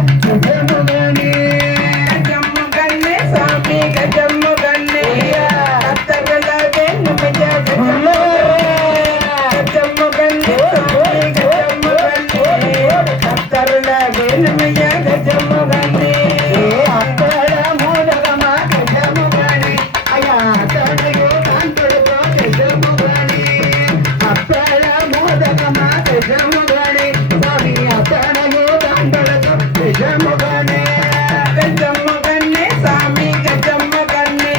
கஜமுகனே கஜமுகனே சாமி கஜமுகனே கத்தருள வேணுமையா கஜமுகனே சாமி கஜமுகனே கத்தருள வேணுமையா கஜமுகனே அப்பள மோதகமா கஜமுகனே ஐயா தனையோ தான் கொடுத்தோம் கஜமுகனே அப்பள மோதகமா கஜமுகனே சுவாமி அத்தனையோ தான் கொடுத்தோம் கஜமுகனே கஜமுகனே சாமி கஜமுகனே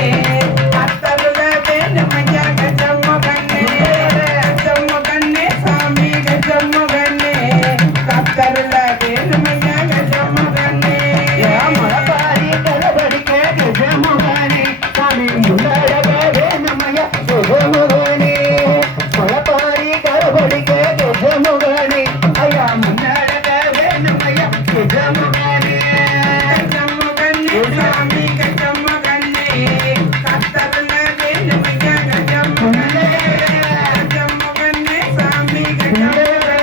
கத்தருள வேணுமையா கஜமுகனே கஜமுகனே சாமி கஜமுகனே கத்தருள வேணுமையா கஜமுகனே மலபாரி கலபடிக்க கஜமுகனே சாமி முன்னழக வேணுமையா கஜமுகனே மலபாரி கலபடிக்க கஜமுகனே ஐயா முன்னழக வேணுமையா கஜமுகனே கஜமுகனே சாமி கஜமுகனே கத்தருள வேணுமையா கஜமுகனே கஜமுகனே சாமி கஜமுகனே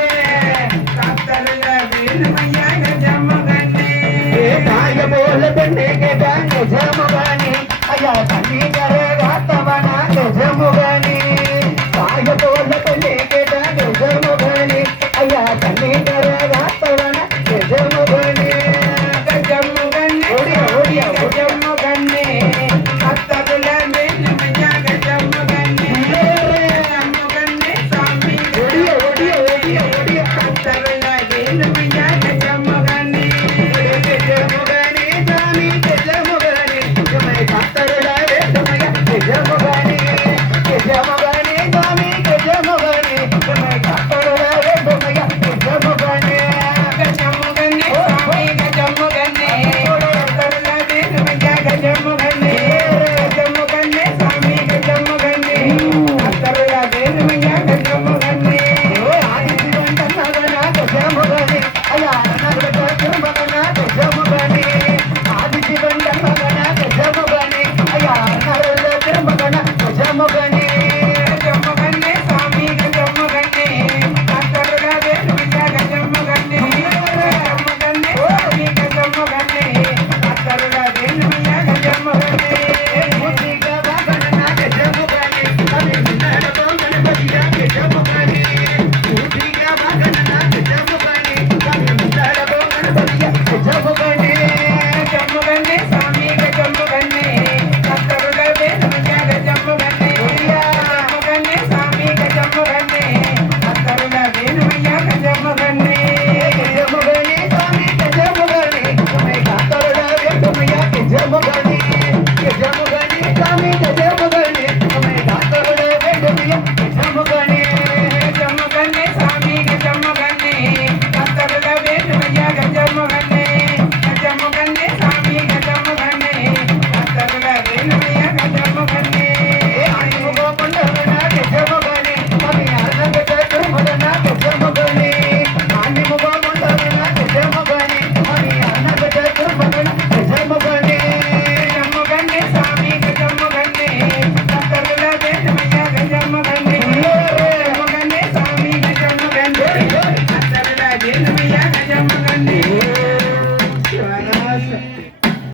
கத்தருள வேணுமையா கஜமுகனே தாய போல பெண்ணே கேட்டான் கஜமுகனே ஐயா தண்ணி கரை காத்தவனா கஜமுகனே தாய போல பெண்ணே கேட்டான் கஜமுகனே ஐயா தண்ணி கரை காத்தவனா கஜமுகனே கஜமுகனே ஓடியா கஜமுகனே கத்தருள வேணுமையா கஜமுகனே கஜமுகனே சாமி ஓடியா கத்தருள வேணுமையா கஜமுகனே கஜமுகனே சாமி கஜமுகனே உமை காத்தருள வேண்டுமையா கஜமுகனே கஜமுகனே சாமி கஜமுகனே உமை காத்தருள வேண்டுமையா கஜமுகனே கஜமுகனே சாமி கஜமுகனே கத்தருள வேணுமையா கஜமுகனே கஜமுகனே சாமி கஜமுகனே கத்தருள வேணுமையா கஜமுகனே ஆதிசிவன் மகனா கஜமுகனே ஐயா நகரத்த திருமகனா கஜமுகனே ஆதிசிவன் மகனா கஜமுகனே ஐயா நகரத்த திருமகனா கஜமுகனே கஜமுகனே சாமி கஜமுகனே கத்தருள வேணுமையா கஜமுகனே கஜமுகனே சாமி கஜமுகனே கத்தருள வேணுமையா கஜமுகனே மூசிக வாகனா கஜமுகனே அவி முன்னடதோ கணபதியா கஜமுகனே மூசிக வாகனா கஜமுகனே அவி முன்னடதோ கணபதியா கஜமுகனே